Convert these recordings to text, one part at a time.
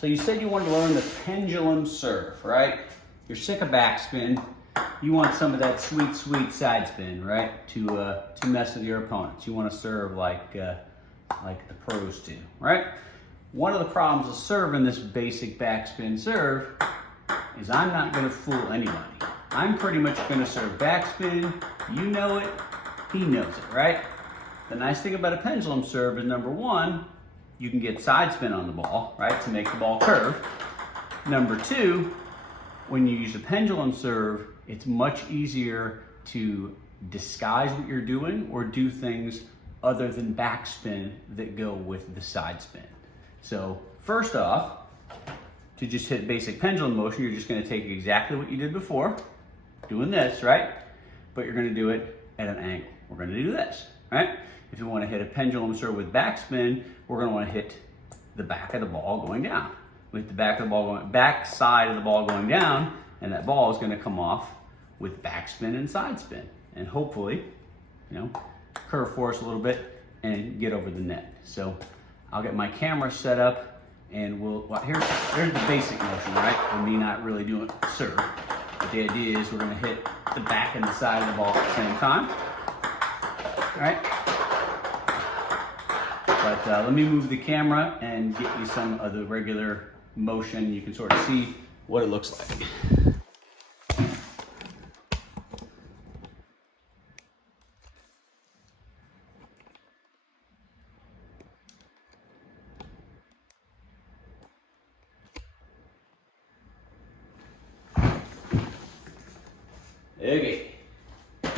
So you said you wanted to learn the pendulum serve, right? You're sick of backspin. You want some of that sweet, sweet side spin, right? To mess with your opponents. You want to serve like the pros do, right? One of the problems with serving this basic backspin serve is I'm not going to fool anybody. I'm pretty much going to serve backspin. You know it. He knows it, right? The nice thing about a pendulum serve is, number one, you can get side spin on the ball, right, to make the ball curve. Number two, when you use a pendulum serve, it's much easier to disguise what you're doing or do things other than backspin that go with the side spin. So first off, to just hit basic pendulum motion, you're just going to take exactly what you did before, doing this, right? But you're going to do it at an angle. We're going to do this, right? If you want to hit a pendulum serve with backspin, we're going to want to hit the back of the ball going down. With the back side of the ball going down, and that ball is going to come off with backspin and side spin, and hopefully, curve force a little bit and get over the net. So I'll get my camera set up, and here's the basic motion, right? For me not really doing serve. But the idea is we're going to hit the back and the side of the ball at the same time. All right. But let me move the camera and get you some of the regular motion. You can sort of see what it looks like. Okay. So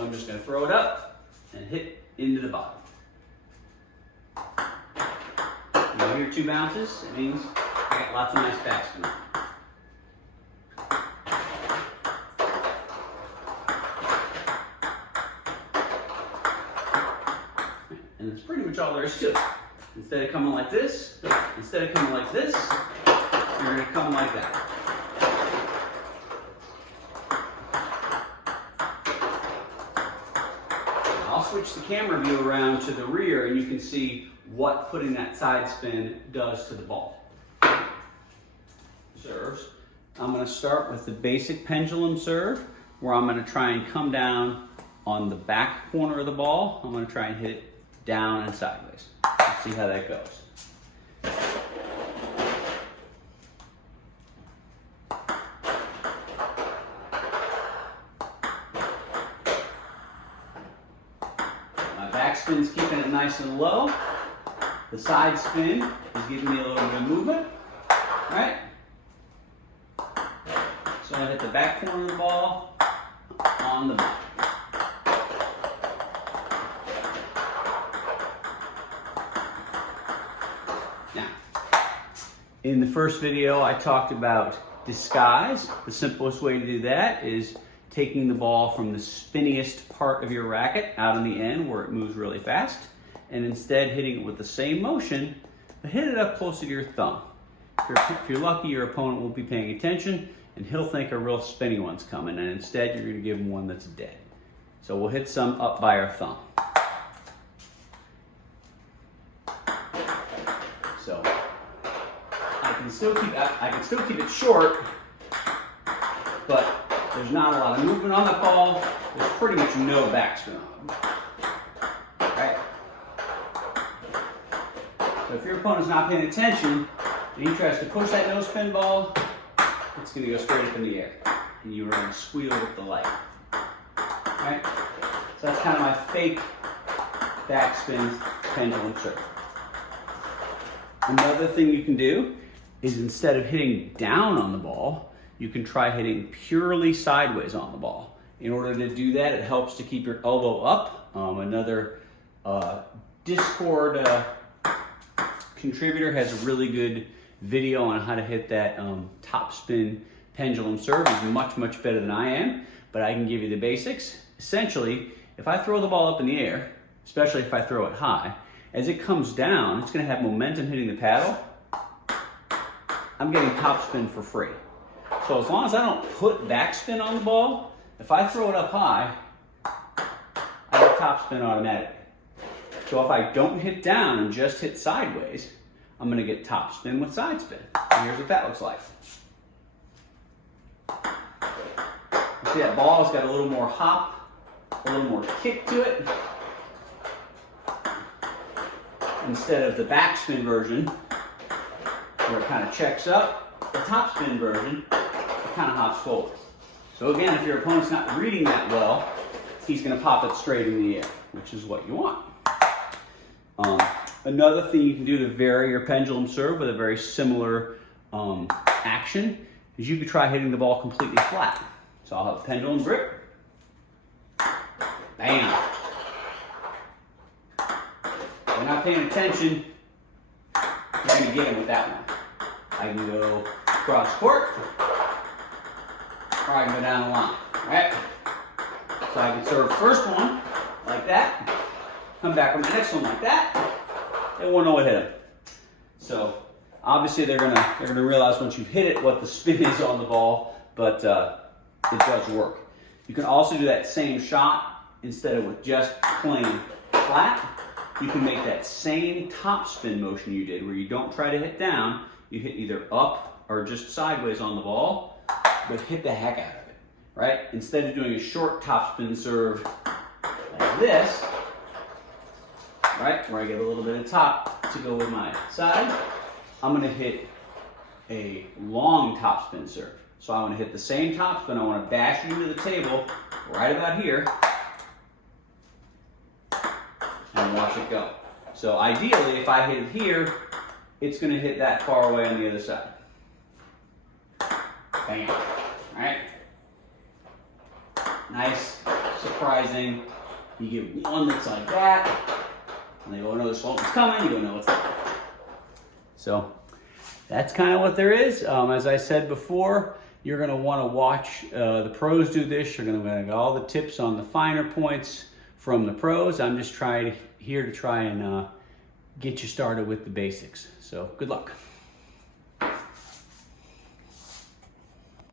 I'm just going to throw it up and hit into the bottom. You hear 2 bounces, it means I got lots of nice backspin. And that's pretty much all there is to it. Instead of coming like this, you're going to come like that. I'll switch the camera view around to the rear and you can see what putting that side spin does to the ball. Serves. I'm going to start with the basic pendulum serve, where I'm going to try and come down on the back corner of the ball. I'm going to try and hit it down and sideways. Let's see how that goes. My backspin's keeping it nice and low. The side spin is giving me a little bit of movement, right? So I hit the back corner of the ball on the bottom. Now, in the first video, I talked about disguise. The simplest way to do that is taking the ball from the spinniest part of your racket out on the end where it moves really fast, and instead hitting it with the same motion, but hit it up closer to your thumb. If you're lucky, your opponent won't be paying attention, and he'll think a real spinny one's coming, and instead you're going to give him one that's dead. So we'll hit some up by our thumb. So I can still keep it short, but there's not a lot of movement on the ball. There's pretty much no backspin on it. Right? So if your opponent's not paying attention and he tries to push that no spin ball, it's going to go straight up in the air, and you are going to squeal with the light. Right? So that's kind of my fake backspin pendulum serve. Another thing you can do is, instead of hitting down on the ball, you can try hitting purely sideways on the ball. In order to do that, it helps to keep your elbow up. Another Discord contributor has a really good video on how to hit that top spin pendulum serve. He's much, much better than I am, but I can give you the basics. Essentially, if I throw the ball up in the air, especially if I throw it high, as it comes down, it's going to have momentum hitting the paddle. I'm getting top spin for free. So as long as I don't put backspin on the ball, if I throw it up high, I get top spin automatically. So if I don't hit down and just hit sideways, I'm gonna get top spin with side spin. And here's what that looks like. See, that ball's got a little more hop, a little more kick to it. Instead of the backspin version, where it kind of checks up, the topspin version, it kind of hops forward. So again, if your opponent's not reading that well, he's going to pop it straight in the air, which is what you want. Another thing you can do to vary your pendulum serve with a very similar action is you could try hitting the ball completely flat. So I'll have a pendulum grip. Bam. If you're not paying attention, you're going to get him with that one. I can go cross court, or I can go down the line, right? So I can serve first one like that, come back on the next one like that. They won't know what hit them. So obviously they're gonna realize once you've hit it what the spin is on the ball, but it does work. You can also do that same shot instead of with just plain flat. You can make that same top spin motion you did where you don't try to hit down, you hit either up or just sideways on the ball, but hit the heck out of it, right? Instead of doing a short top spin serve like this, right, where I get a little bit of top to go with my side, I'm gonna hit a long top spin serve. So I wanna hit the same top spin, I wanna bash you to the table right about here, and watch it go. So ideally, if I hit it here, it's gonna hit that far away on the other side. Bam, right? Nice, surprising. You get one that's like that, and they go, no, this one's coming, you don't know what's there. So that's kind of what there is. As I said before, you're gonna wanna watch the pros do this. You're gonna get all the tips on the finer points from the pros. I'm just here to try and get you started with the basics. So good luck.